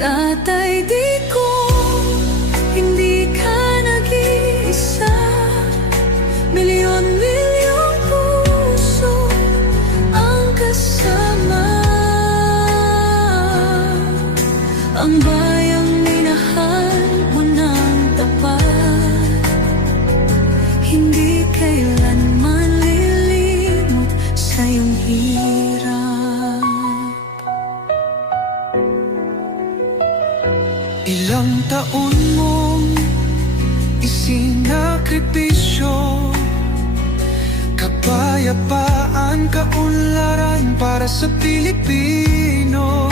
Tatay, di ko hindi ka nag-iisa. Milyon-milyong puso ang kasama. Ang bayang minahal mo ng tapat, hindi kailanman lilimot sa iyong hirap. Ilang taon mong isinakripisyo, kapayapaan, kaunlaran para sa Pilipino.